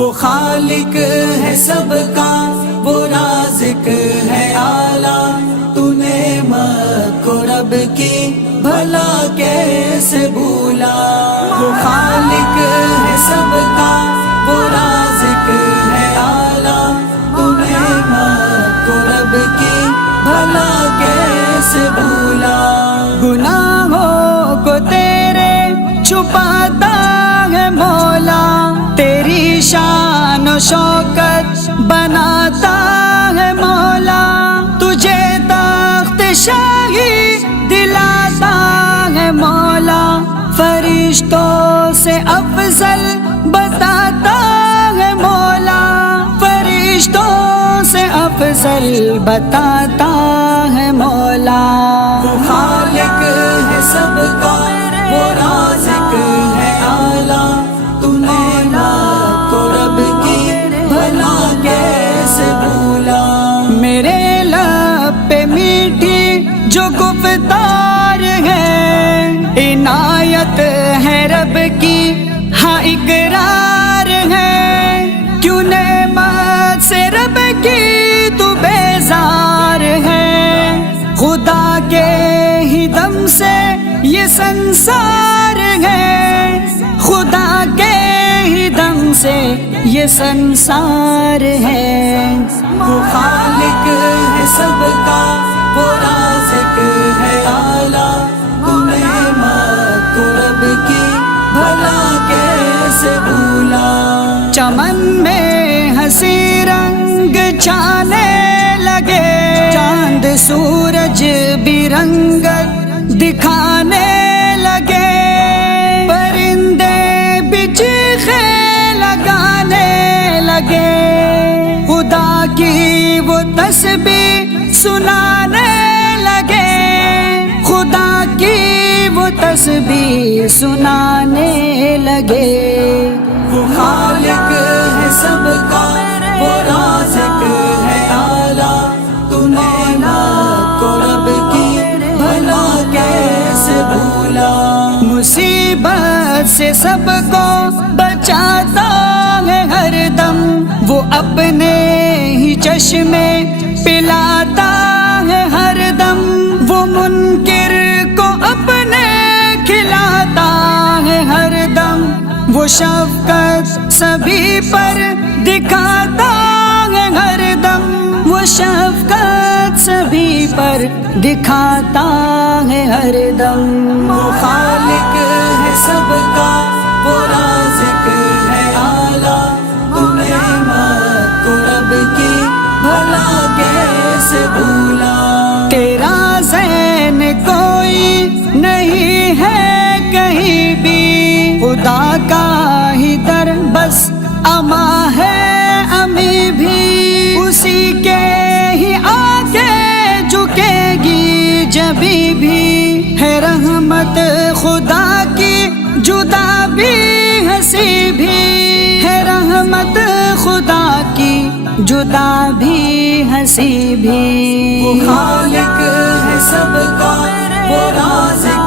وہ خالق ہے سب کا، وہ رازق ہے اعلیٰ، تو نعمت کو رب کی بھلا کیسے بھولا۔ وہ خالق ہے سب کا، وہ رازق ہے اعلیٰ، تو نعمت کو رب کی بھلا کیسے بھولا۔ گناہوں کو تیرے چھپاتا ہے مولا، تیری شان و شوکت بناتا ہے مولا، تجھے تخت شاہی دلاتا ہے مولا، فرشتوں سے افضل بتاتا ہے مولا، فرشتوں سے افضل بتاتا ہے مولا۔ وہ خالق ہے سب کا، وہ رازق ہے اعلیٰ، تو نعمت کو رب کی بھلا کیسے بھولا۔ میرے لب پہ میٹھی جو گفتار ہے، عنایت ہے رب کی، ہاں اقرار ہے، کیوں نعمت سے رب کی تو بیزار ہے، خدا کے ہی دم سے یہ سنسار ہے، خدا کے ہی دم سے یہ سنسار ہے۔ وہ خالق ہے سب کا، وہ رازق ہے اعلیٰ، تو نعمت کو رب کی بھلا کیسے بھولا۔ چمن میں ہنسی رنگ چھانے لگے، چاند سورج بھی رنگت دکھانے لگے، پرندے بھی چیخیں لگانے لگے، خدا کی وہ تسبیح سنانے لگے، خدا کی وہ تسبیح سنانے لگے۔ وہ خالق ہے سب کا، وہ رازق ہے اعلیٰ، تو نعمت کو رب کی بھلا کیسے بھولا۔ مصیبت سے سب کو بچاتا ہے ہر دم، وہ اپنے ہی چشمے پلاتا ہے ہر دم، وہ منکر کو اپنے کھلاتا ہے ہر دم، وہ شفقت سبھی پر دکھاتا ہے ہر دم، وہ شفقت سبھی پر دکھاتا ہے ہر دم۔ وہ خالق ہے سب کا، وہ رازق ہے اعلیٰ، تو نعمت کو رب کی بھلا کیسے بھولا۔ تیرا زین کوئی نہیں ہے کہیں بھی، خدا کا ہی در بس اما ہے امی بھی، اسی کے ہی آگے جھکے گی جبھی بھی، ہے رحمت خدا کی جدا بھی ہنسی بھی، ہے رحمت خدا کی جدا بھی ہنسی بھی۔ وہ خالق ہے سب کا، وہ رازق